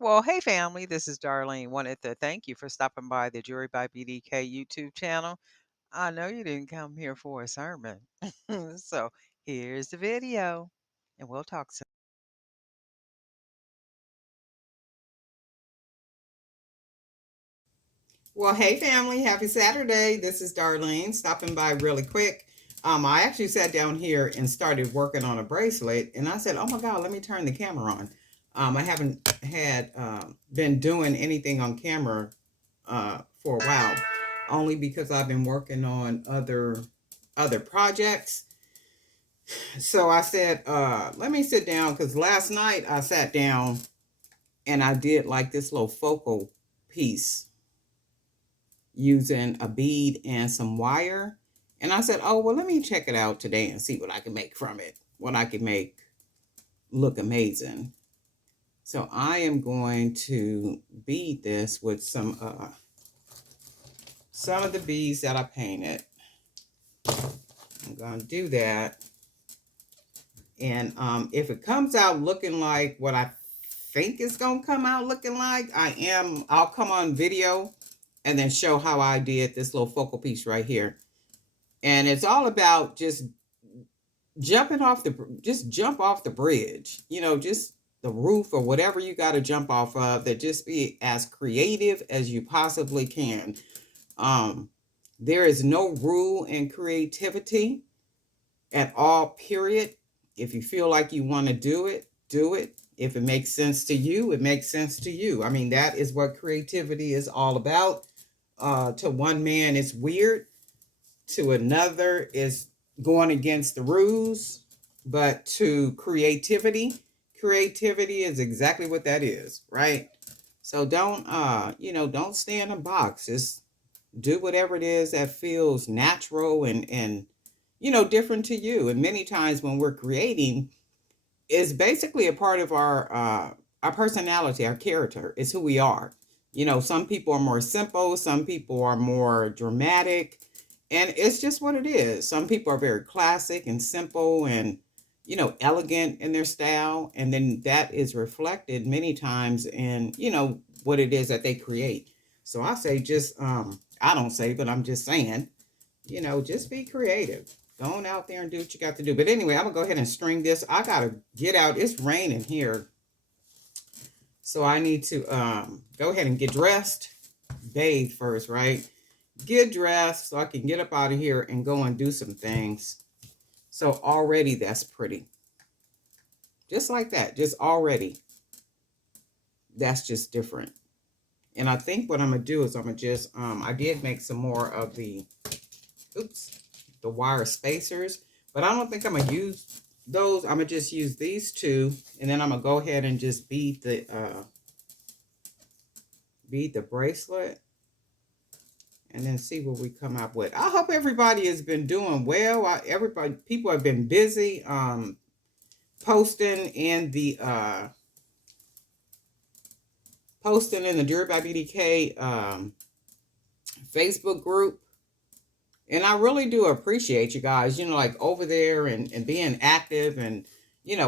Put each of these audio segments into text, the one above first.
Well, hey family, this is Darlene. Wanted to thank you for stopping by the Jury by BDK YouTube channel. I know you didn't come here for a sermon. So here's the video, and we'll talk soon. Well, hey family, happy Saturday. This is Darlene stopping by really quick. I actually sat down here and started working on a bracelet, and I said, "Oh my God, let me turn the camera on." I haven't had been doing anything on camera for a while, only because I've been working on other projects. So I said, "Let me sit down," because last night I sat down and I did like this little focal piece using a bead and some wire. And I said, oh, well, let me check it out today and see what I can make from it, what I can make look amazing. So I am going to bead this with some of the beads that I painted. I'm going to do that. And if it comes out looking like what I think it's going to come out looking like, I'll come on video and then show how I did this little focal piece right here. And it's all about just jump off the bridge, just the roof or whatever you got to jump off of, that just be as creative as you possibly can. um there is no rule in creativity at all, period. If you feel like you want to do it, do it. If it makes sense to you, it makes sense to you. I mean, that is what creativity is all about. To one man it's weird, to another is going against the rules, but to creativity is exactly what that is, right? So don't stay in a box. Just do whatever it is that feels natural and different to you. And many times when we're creating, is basically a part of our personality, our character. It's who we are. Some people are more simple, some people are more dramatic, and it's just what it is. Some people are very classic and simple and elegant in their style, and then that is reflected many times in what it is that they create. So I say just I don't say, but I'm just saying, just be creative. Go on out there and do what you got to do. But anyway, I'm gonna go ahead and string this. I gotta get out. It's raining here, so I need to go ahead and get dressed, bathe first, right? Get dressed so I can get up out of here and go and do some things. So already that's pretty, just like that. Just already, that's just different. And I think what I'm gonna do is I'm gonna just I did make some more of the oops, the wire spacers, but I don't think I'm gonna use those. I'm gonna just use these two, and then I'm gonna go ahead and just bead the bracelet, and then see what we come up with. I hope everybody has been doing well. People have been busy posting in the Jury by BDK Facebook group. And I really do appreciate you guys, like over there and being active and,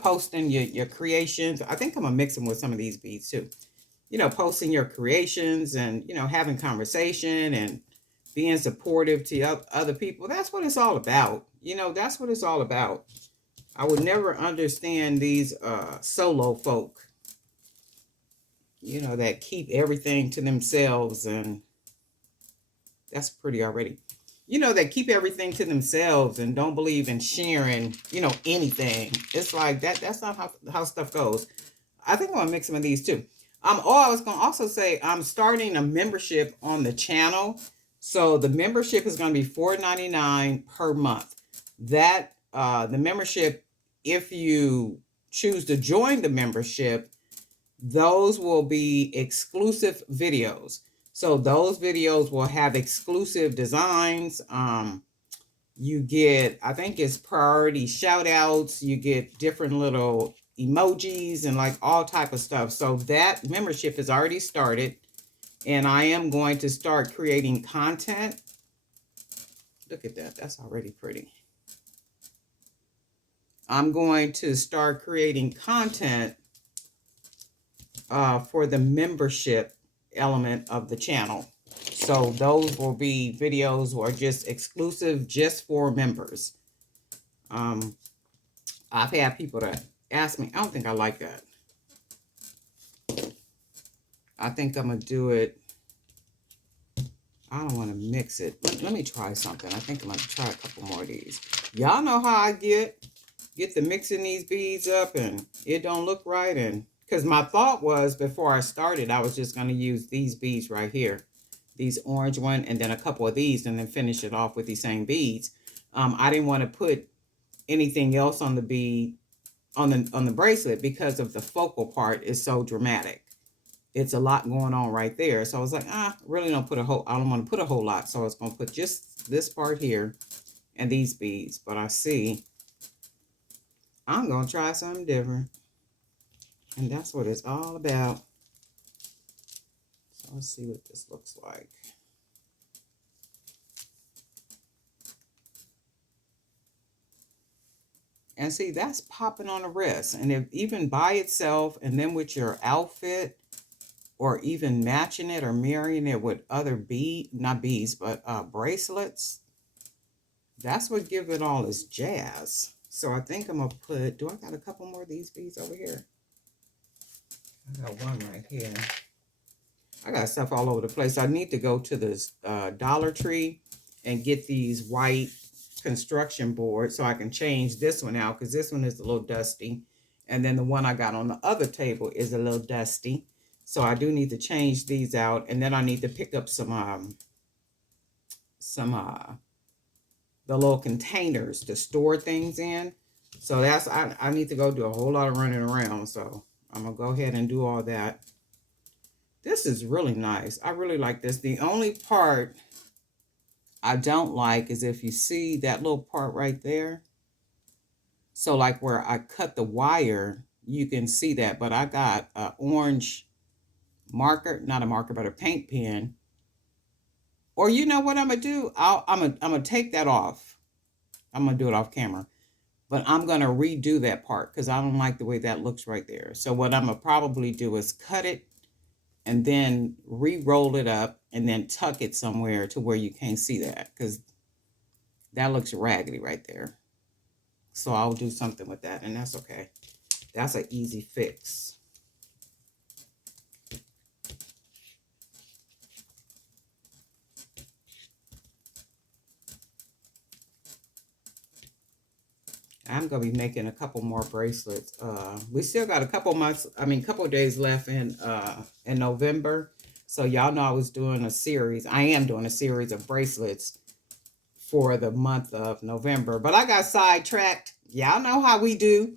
posting your creations. I think I'm going to mix them with some of these beads too. Posting your creations and, having conversation and being supportive to other people. That's what it's all about. That's what it's all about. I would never understand these solo folk, that keep everything to themselves, and that's pretty already. That keep everything to themselves and don't believe in sharing, anything. It's like that's not how stuff goes. I think I'm gonna mix some of these too. I was gonna also say I'm starting a membership on the channel. So the membership is gonna be $4.99 per month. That the membership, if you choose to join the membership, those will be exclusive videos. So those videos will have exclusive designs. You get, I think it's priority shout outs. You get different little emojis and like all type of stuff. So that membership has already started, and I am going to start creating content. Look at that. That's already pretty. I'm going to start creating content for the membership element of the channel. So those will be videos or just exclusive just for members. Um, I've had people that ask me, I don't think I like that. I think I'm going to do it. I don't want to mix it. Let me try something. I think I'm going to try a couple more of these. Y'all know how I get the mixing these beads up and it don't look right. And because my thought was before I started, I was just going to use these beads right here, these orange one, and then a couple of these, and then finish it off with these same beads. I didn't want to put anything else on the bead on the bracelet because of the focal part is so dramatic. It's a lot going on right there. So I was like, really don't put a whole, I don't want to put a whole lot. So I was going to put just this part here and these beads. But I see I'm going to try something different. And that's what it's all about. So let's see what this looks like. And see, that's popping on the wrist. And if even by itself and then with your outfit, or even matching it or marrying it with other not beads, but bracelets, that's what give it all its jazz. So I think I'm going to put, do I got a couple more of these beads over here? I got one right here. I got stuff all over the place. I need to go to this Dollar Tree and get these white construction boards so I can change this one out because this one is a little dusty. And then the one I got on the other table is a little dusty. So I do need to change these out. And then I need to pick up some the little containers to store things in. So that's, I need to go do a whole lot of running around. So I'm going to go ahead and do all that. This is really nice. I really like this. The only part I don't like is if you see that little part right there. So like where I cut the wire, you can see that. But I got an orange marker, not a marker, but a paint pen. Or you know what I'm going to do? I'm going to take that off. I'm going to do it off camera. But I'm going to redo that part because I don't like the way that looks right there. So what I'm going to probably do is cut it and then re-roll it up and then tuck it somewhere to where you can't see that because that looks raggedy right there. So I'll do something with that, and that's okay. That's an easy fix. I'm gonna be making a couple more bracelets. We still got a couple months, couple days left in November. So y'all know I was doing a series. I am doing a series of bracelets for the month of November. But I got sidetracked. Y'all know how we do.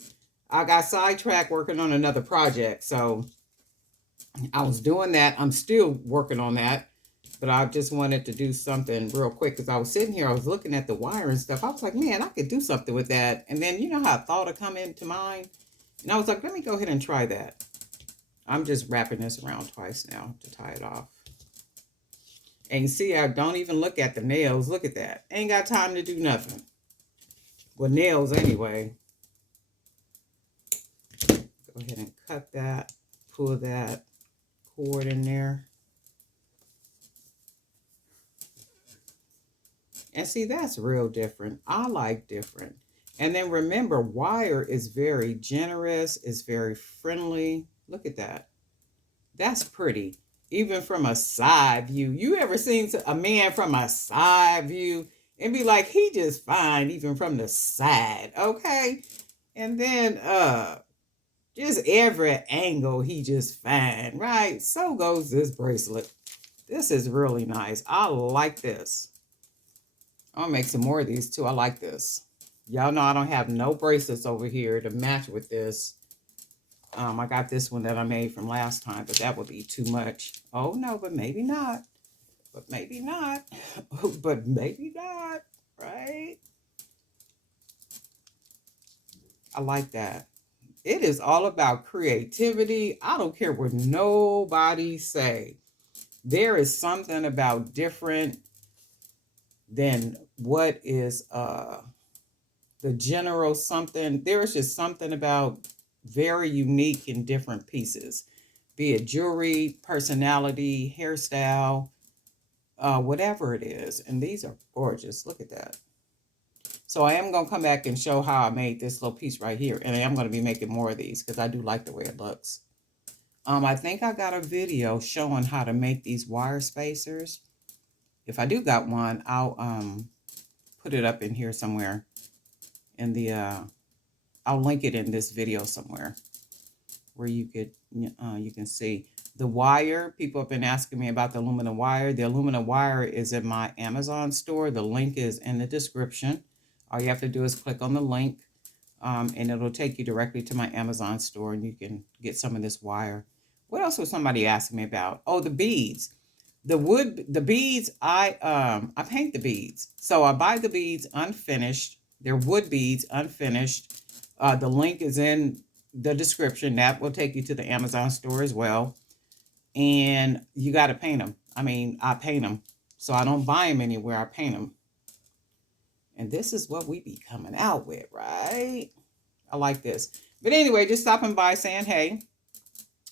I got sidetracked working on another project. So I was doing that. I'm still working on that. But I just wanted to do something real quick because I was sitting here, I was looking at the wire and stuff. I was like, man, I could do something with that. And then you know how a thought would come into mind? And I was like, let me go ahead and try that. I'm just wrapping this around twice now to tie it off. And you see, I don't even look at the nails. Look at that. Ain't got time to do nothing. Well, nails anyway. Go ahead and cut that. Pull that cord in there. And see, that's real different. I like different. And then remember, wire is very generous. It's very friendly. Look at that. That's pretty. Even from a side view. You ever seen a man from a side view and be like, he just fine even from the side, okay? And then just every angle he just fine, right? So goes this bracelet. This is really nice. I like this. I'm gonna make some more of these too. I like this. Y'all know I don't have no bracelets over here to match with this. I got this one that I made from last time, but that would be too much. Oh no, but maybe not. But maybe not. But maybe not. Right? I like that. It is all about creativity. I don't care what nobody say. There is something about different than what is the general something. There is just something about very unique and different pieces. be it jewelry, personality, hairstyle, whatever it is. And these are gorgeous. Look at that. So I am going to come back and show how I made this little piece right here. And I am going to be making more of these because I do like the way it looks. I think I got a video showing how to make these wire spacers. If I do got one, I'll put it up in here somewhere. In the I'll link it in this video somewhere where you can see the wire. People have been asking me about the aluminum wire. The aluminum wire is in my Amazon store. The link is in the description. All you have to do is click on the link, and it'll take you directly to my Amazon store, and you can get some of this wire. What else was somebody asking me about? Oh, the beads. The beads, I paint the beads. So I buy the beads unfinished. They're wood beads, unfinished. The link is in the description. That will take you to the Amazon store as well. And you got to paint them. I mean, I paint them. So I don't buy them anywhere. I paint them. And this is what we be coming out with, right? I like this. But anyway, just stopping by saying, hey,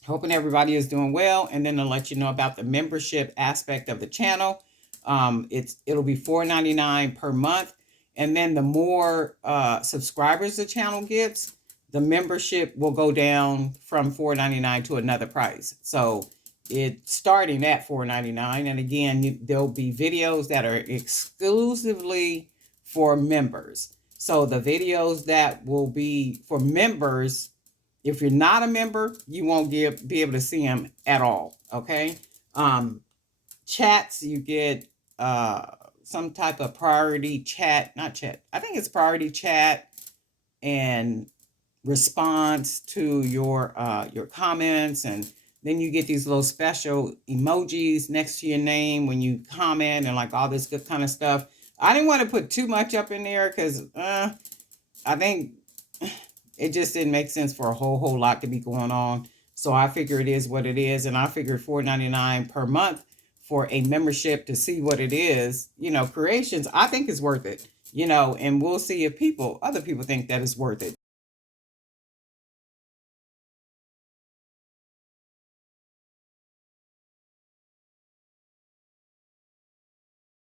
hoping everybody is doing well. And then to let you know about the membership aspect of the channel. It'll be $4.99 per month. And then the more subscribers the channel gets, the membership will go down from $4.99 to another price. So it's starting at $4.99. And again, there'll be videos that are exclusively for members. So the videos that will be for members, if you're not a member, you won't be able to see them at all. Okay. Chats, you get some type of priority chat, not chat. I think it's priority chat and response to your comments, and then you get these little special emojis next to your name when you comment and like all this good kind of stuff. I didn't want to put too much up in there because I think it just didn't make sense for a whole lot to be going on. So I figure it is what it is. And I figured $4.99 per month for a membership to see what it is, creations, I think is worth it, and we'll see if other people think that it's worth it.